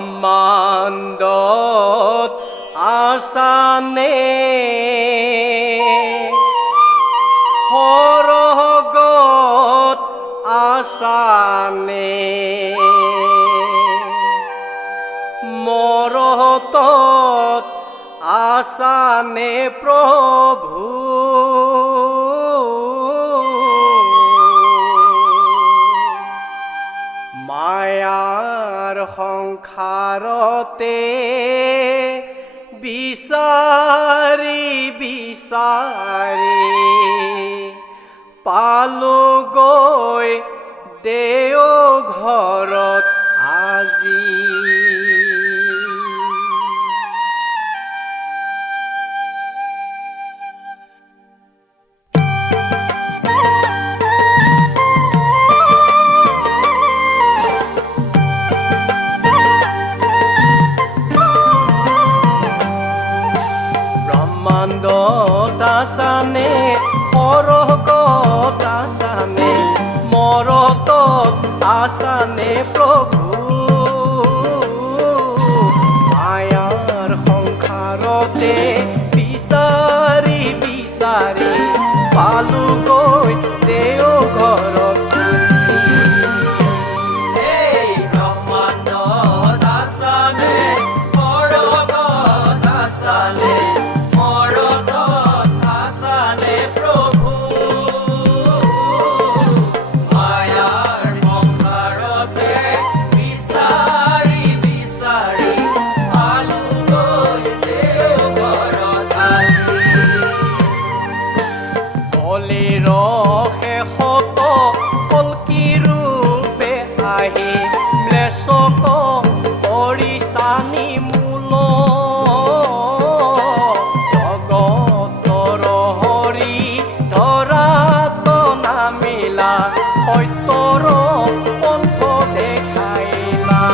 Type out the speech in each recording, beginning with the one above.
ব্ৰহ্মাণ্ডত আছানে সৰগত আছানে মৰতত আছানে প্ৰভু মায়াৰ সংসাৰতে বিচাৰি বিচাৰি পালোগৈ দেওঘৰত আজি ব্ৰহ্মাণ্ডত আছানে সৰগত আছানে মৰতত আছানে প্ৰভু মায়াৰ সংসাৰতে বিচাৰি বিচাৰি পালোগৈ দেওঘৰত ম্লেচ্ছক কৰিছানি মূল জগতৰ হৰি ধৰাত নামিলা সত্যৰ পন্থ দেখাইলা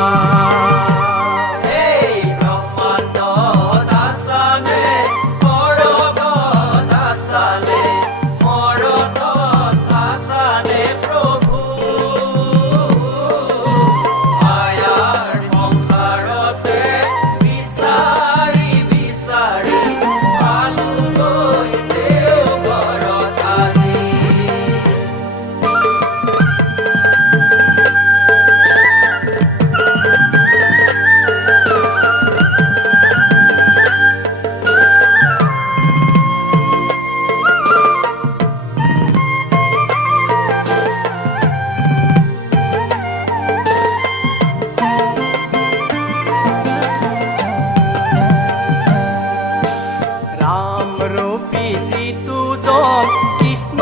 কৃষ্ণ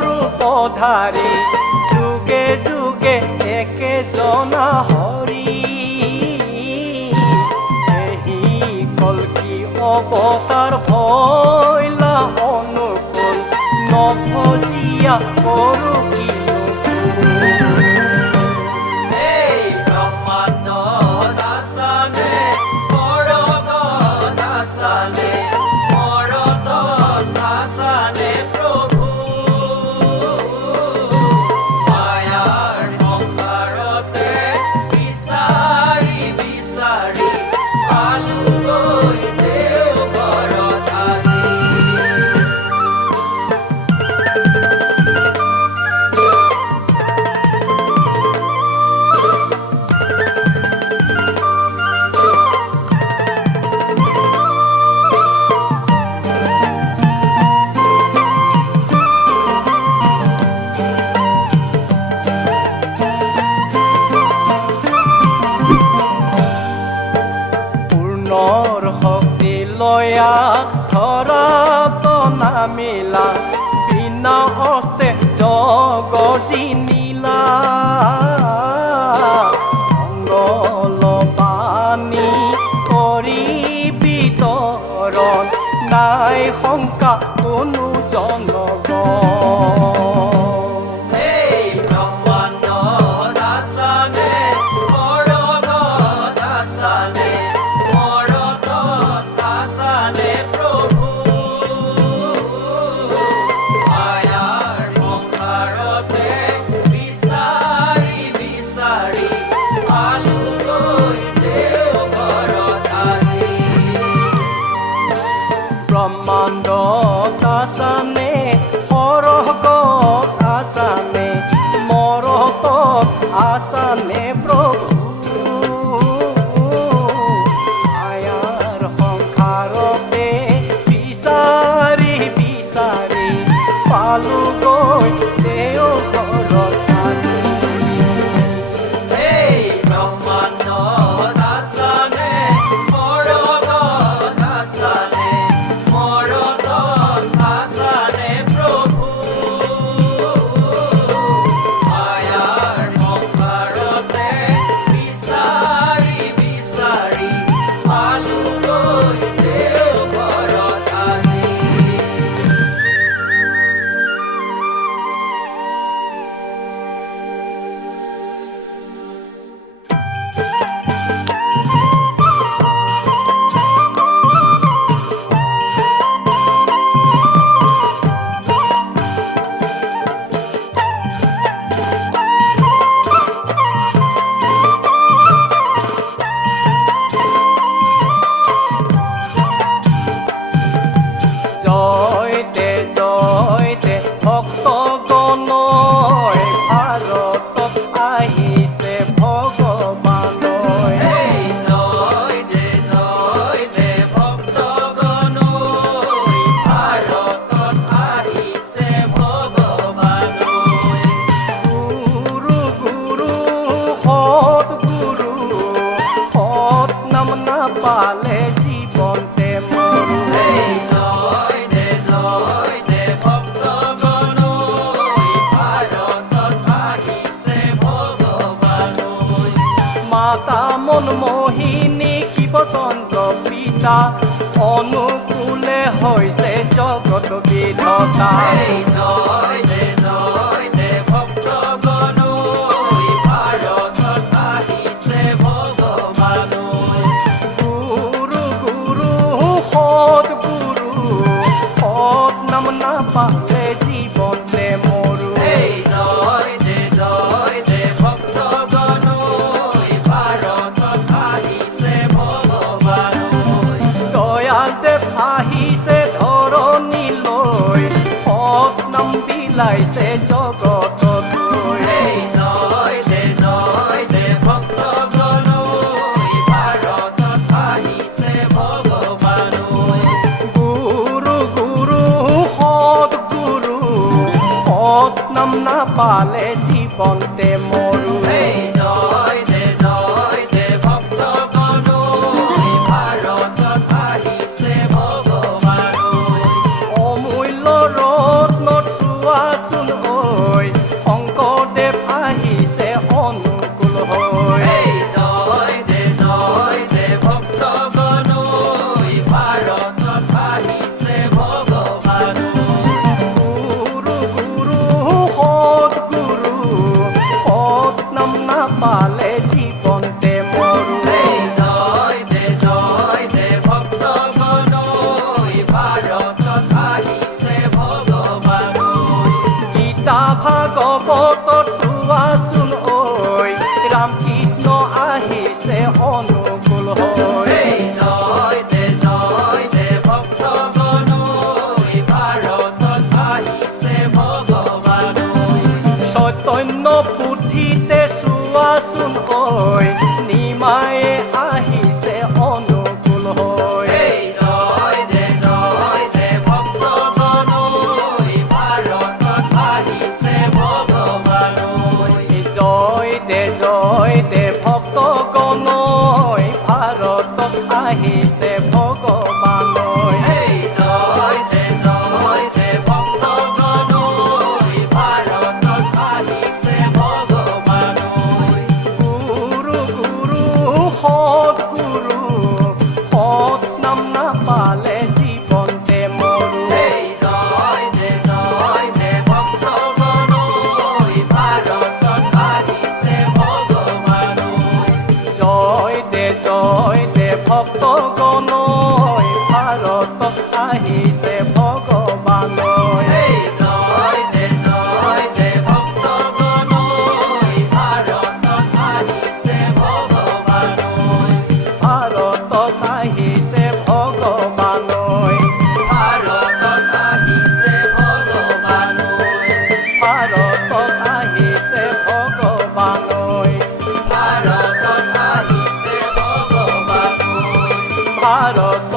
ৰূপধাৰী যুগে যুগে একেজনা হৰি এহি কল্কি অৱতাৰ ভৈলা অনুকূল নভজিয়া কৰো কি শক্তি লয়া ধৰাত নামিলা বিনা হস্তে জগজি নীলা মংগল বাণী কৰি বিতৰণ নাই শংকা কোনো জনগণ Be গণই ভাৰতত আহিছে ভগৱান জয় দে ভক্তগণ ভাৰতত আহিছে ভগৱান গুৰু গুৰু সৎ গুৰু সৎ নাম নাপালে জীৱনতে মৰো জয় দে ভক্তগণ ভাৰতত আহিছে ভগৱান মাতা মনমোহিনী শিৱচন্দ্ৰ পিতা অনুকূলে হৈছে জগত বিধাতা জয় দে ভক্তগণ ভাৰতত আহিছে ভগৱান গুৰু গুৰু সৎ গুৰু সৎ নাম নাপালে জীৱনতে মৰো জয় দে ভক্তগণ ভাৰতত আহিছে ভগৱান দয়াল দেৱ আহিছে ধৰণীলৈ সৎ নাম বিলাইছে জগতলৈ জয় দে ভক্তগণ ভাৰতত আহিছে ভগৱান গুৰু গুৰু সৎ গুৰু সৎ নাম নাপালে জীৱনতে মৰো জয় দে ভক্তগণ ভাৰতত আহিছে ভগৱান অমূল্য ৰত্নত চোৱাচোন ঐ শংকৰদেৱ আহিছে অনুকূল হৈ জয় দে ভক্তগণ ভাৰতত আহিছে ভগৱান গুৰু গুৰু সৎ গুৰু সৎ নাম নাপালে জীৱনতে মৰো জয় দে ভক্তগণ ভাৰতত আহিছে ভগৱান গীতা ভাগৱতত চোৱাচোন ঐ ৰামকৃষ্ণ আহিছে অনুকূল হৈ জয় দে ভক্তগণ ভাৰতত আহিছে ভগৱান চৈতন্য পুথিতে চোৱাচোন ঐ নিমায়ে আহিছে অনুকূল হৈ জয় দে ভক্তগণ ভাৰতত আহিছে ভগৱান জয় দে ভক্তগণ ভাৰতত আহিছে ভগৱান জয় দে ভক্তগণ ভাৰতত আহিছে ভগৱান গুৰু গুৰু সৎ গুৰু সৎ নাম নাপালে জীৱনতে মৰো জয় দে ভক্তগণ ভাৰতত আহিছে ভগৱান জয় দে ভক্তগণ ভাৰতত আহিছে ভগৱান জয় দে ভক্তগণ ভাৰতত আহিছে ভগৱান ভাৰতত আহিছে ভগৱান ভাৰতত আহিছে ভগৱান ভাৰতত আহিছে ভগৱান ভাৰতত আহিছে ভগৱান ভাৰত